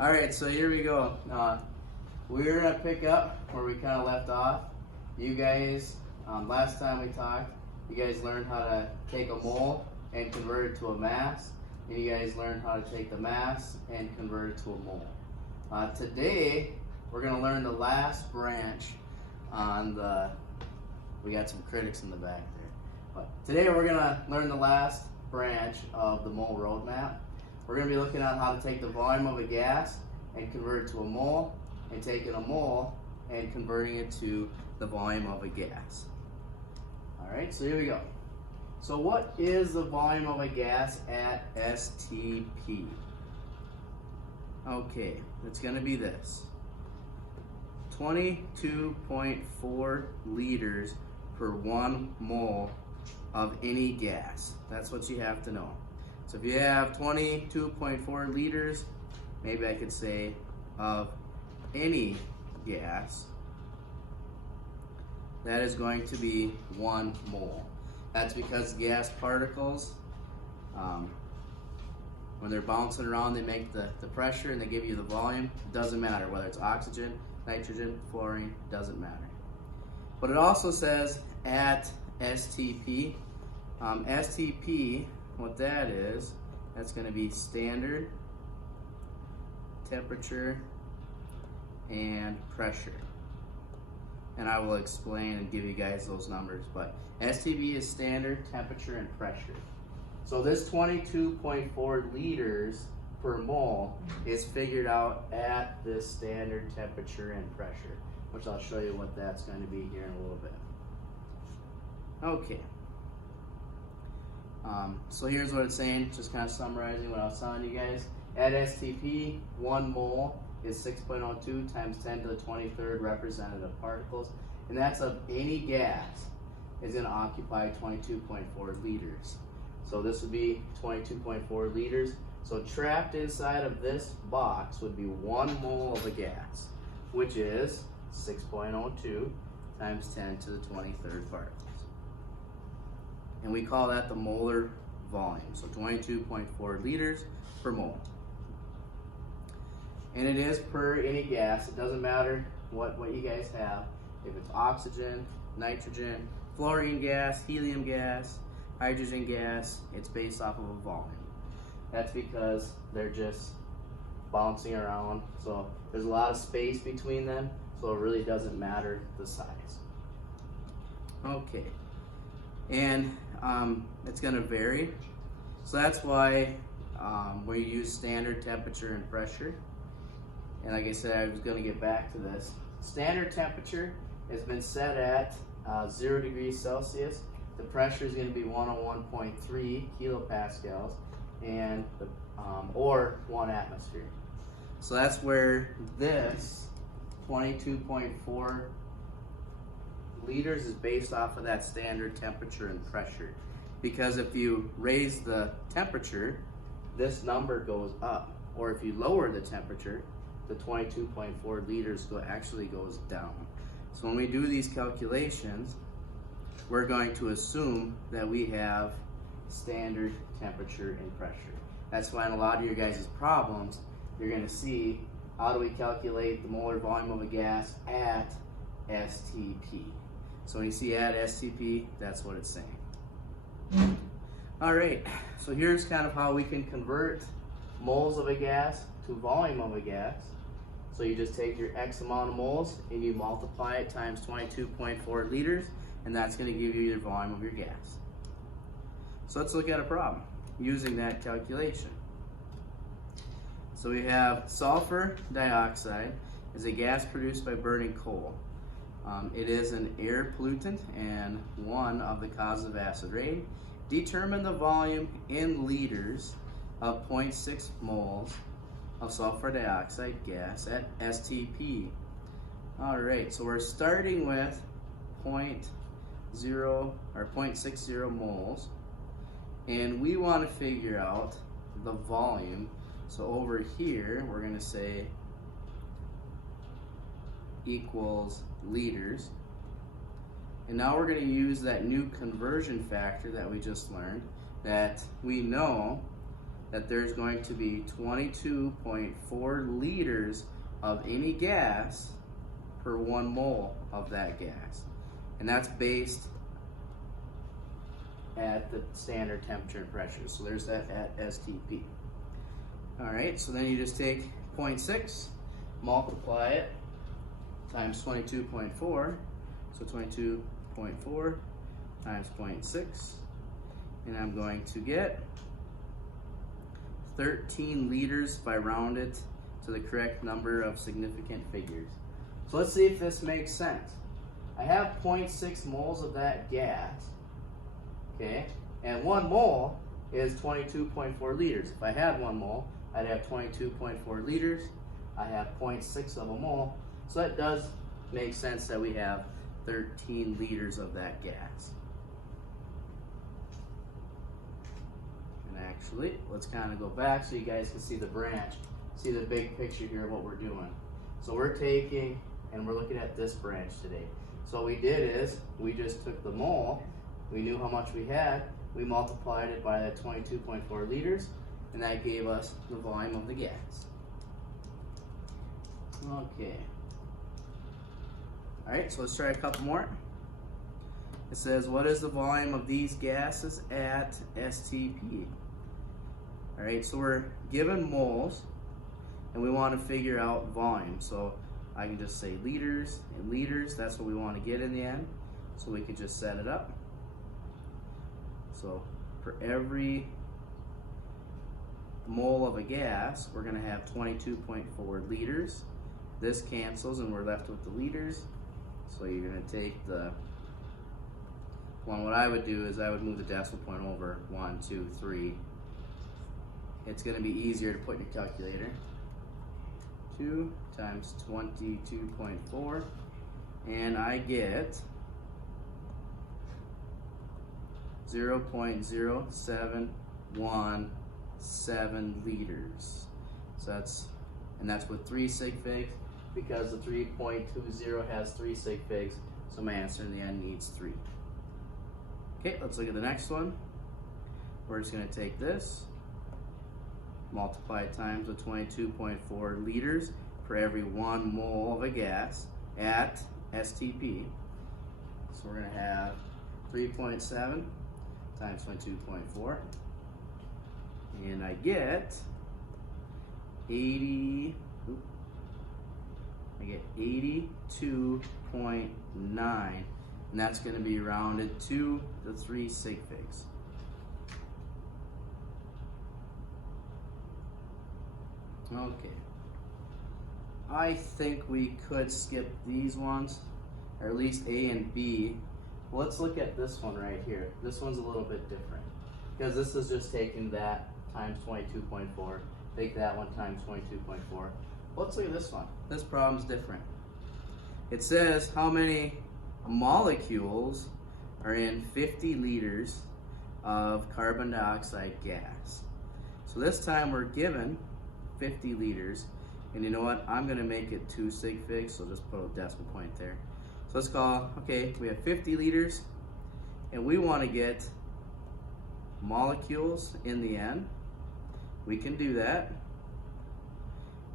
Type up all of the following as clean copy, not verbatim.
All right, so here we go. We're gonna pick up where we kind of left off. You guys, last time we talked, you guys learned how to take a mole and convert it to a mass. And you guys learned how to take the mass and convert it to a mole. Today, we're gonna learn the last branch on the, we got some critics in the back there. But today we're gonna learn the last branch of the mole roadmap. We're going to be looking at how to take the volume of a gas and convert it to a mole, and taking a mole and converting it to the volume of a gas. Alright, so here we go. So what is the volume of a gas at STP? Okay, it's going to be this. 22.4 liters per 1 mole of any gas. That's what you have to know. So if you have 22.4 liters, maybe I could say of any gas, that is going to be 1 mole. That's because gas particles, when they're bouncing around, they make the pressure and they give you the volume. It doesn't matter whether it's oxygen, nitrogen, fluorine, doesn't matter. But it also says at STP. STP, what that is, that's going to be standard temperature and pressure. And I will explain and give you guys those numbers. But STP is standard temperature and pressure. So this 22.4 liters per mole is figured out at this standard temperature and pressure, which I'll show you what that's going to be here in a little bit. Okay. So here's what it's saying, just kind of summarizing what I was telling you guys. At STP, 1 mole is 6.02 times 10 to the 23rd representative particles, and that's of any gas is going to occupy 22.4 liters. So this would be 22.4 liters. So trapped inside of this box would be 1 mole of a gas, which is 6.02 times 10 to the 23rd particles. And we call that the molar volume, so 22.4 liters per mole. And it is per any gas. It doesn't matter what you guys have. If it's oxygen, nitrogen, fluorine gas, helium gas, hydrogen gas, it's based off of a volume. That's because they're just bouncing around. So there's a lot of space between them, so it really doesn't matter the size. Okay. And it's going to vary, so that's why we use standard temperature and pressure. And like I said, I was going to get back to this. Standard temperature has been set at 0 degrees Celsius. The pressure is going to be 101.3 kilopascals, and or 1 atmosphere. So that's where this 22.4 liters is based off of that standard temperature and pressure. Because if you raise the temperature, this number goes up. Or if you lower the temperature, the 22.4 liters actually goes down. So when we do these calculations, we're going to assume that we have standard temperature and pressure. That's why in a lot of your guys' problems, you're going to see how do we calculate the molar volume of a gas at STP. So when you see at STP, that's what it's saying. Alright, so here's kind of how we can convert moles of a gas to volume of a gas. So you just take your X amount of moles and you multiply it times 22.4 liters, and that's going to give you your volume of your gas. So let's look at a problem using that calculation. So we have sulfur dioxide is a gas produced by burning coal. It is an air pollutant and one of the causes of acid rain. Determine the volume in liters of 0.6 moles of sulfur dioxide gas at STP. Alright, so we're starting with 0.60 moles, and we want to figure out the volume. So over here, we're going to say equals liters. And now we're going to use that new conversion factor that we just learned, that we know that there's going to be 22.4 liters of any gas per 1 mole of that gas. And that's based at the standard temperature and pressure. So there's that at STP. All right, so then you just take 0.6, multiply it times 22.4. So 22.4 times 0.6. And I'm going to get 13 liters if I round it to the correct number of significant figures. So let's see if this makes sense. I have 0.6 moles of that gas, okay? And 1 mole is 22.4 liters. If I had 1 mole, I'd have 22.4 liters. I have 0.6 of a mole. So that does make sense that we have 13 liters of that gas. And actually, let's kind of go back so you guys can see the branch, see the big picture here of what we're doing. So we're taking, and we're looking at this branch today. So what we did is, we just took the mole, we knew how much we had, we multiplied it by that 22.4 liters, and that gave us the volume of the gas. Okay. Alright, so let's try a couple more. It says, what is the volume of these gases at STP? Alright, so we're given moles, and we want to figure out volume. So I can just say liters and liters, that's what we want to get in the end. So we can just set it up. So for every mole of a gas, we're going to have 22.4 liters. This cancels and we're left with the liters. So you're going to take the one, what I would do is I would move the decimal point over 1, 2, 3. It's going to be easier to put in your calculator. 2 times 22.4, and I get 0.0717 liters. So that's with 3 sig figs, because the 3.20 has 3 sig figs, so my answer in the end needs 3. Okay, let's look at the next one. We're just going to take this, multiply it times the 22.4 liters for every 1 mole of a gas at STP. So we're going to have 3.7 times 22.4, and I get 82.9, and that's going to be rounded to the 3 sig figs. Okay, I think we could skip these ones, or at least A and B. Let's look at this one right here. This one's a little bit different, because this is just taking that times 22.4, take that one times 22.4. Let's look at this one. This problem's different. It says how many molecules are in 50 liters of carbon dioxide gas. So this time we're given 50 liters, and you know what, I'm going to make it 2 sig figs, so just put a decimal point there. So let's call, okay, we have 50 liters, and we want to get molecules in the end. We can do that.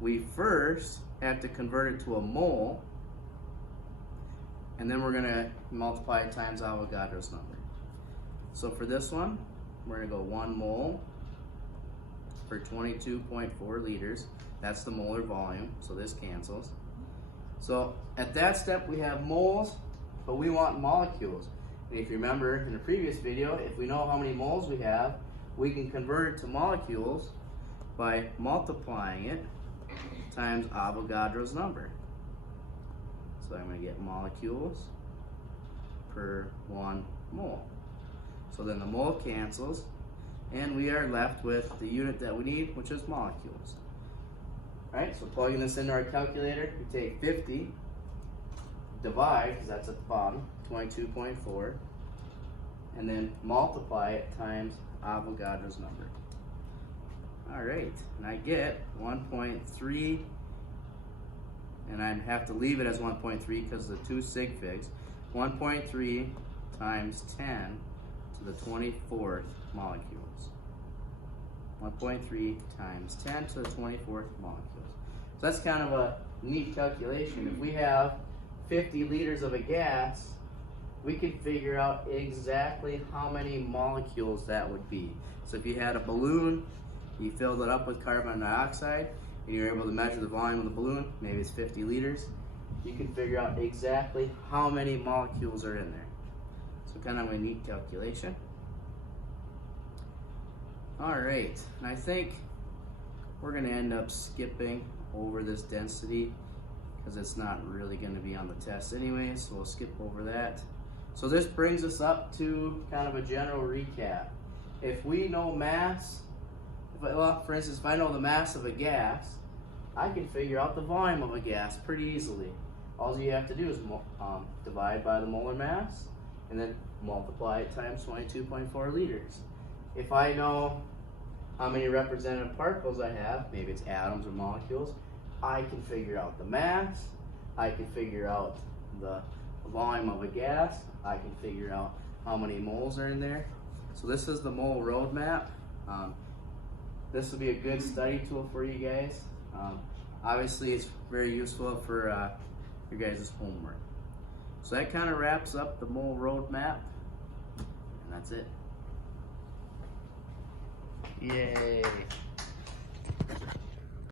We first have to convert it to a mole, and then we're going to multiply it times Avogadro's number. So for this one, we're going to go 1 mole for 22.4 liters. That's the molar volume, so this cancels. So at that step we have moles, but we want molecules. And if you remember in the previous video, if we know how many moles we have, we can convert it to molecules by multiplying it times Avogadro's number. So I'm going to get molecules per 1 mole. So then the mole cancels, and we are left with the unit that we need, which is molecules. Alright, so plugging this into our calculator, we take 50, divide, because that's at the bottom, 22.4, and then multiply it times Avogadro's number. Alright, and I get 1.3, and I'd have to leave it as 1.3 because of the 2 sig figs, 1.3 times 10 to the 24th molecules. 1.3 times 10 to the 24th molecules. So that's kind of a neat calculation. If we have 50 liters of a gas, we can figure out exactly how many molecules that would be. So if you had a balloon, you filled it up with carbon dioxide, and you're able to measure the volume of the balloon, maybe it's 50 liters, you can figure out exactly how many molecules are in there. So kind of a neat calculation. All right, and I think we're gonna end up skipping over this density because it's not really gonna be on the test anyway, so we'll skip over that. So this brings us up to kind of a general recap. If we know mass, well, for instance, if I know the mass of a gas, I can figure out the volume of a gas pretty easily. All you have to do is divide by the molar mass and then multiply it times 22.4 liters. If I know how many representative particles I have, maybe it's atoms or molecules, I can figure out the mass, I can figure out the volume of a gas, I can figure out how many moles are in there. So this is the mole roadmap. This will be a good study tool for you guys. Obviously it's very useful for your guys' homework. So that kind of wraps up the mole roadmap, and that's it. Yay!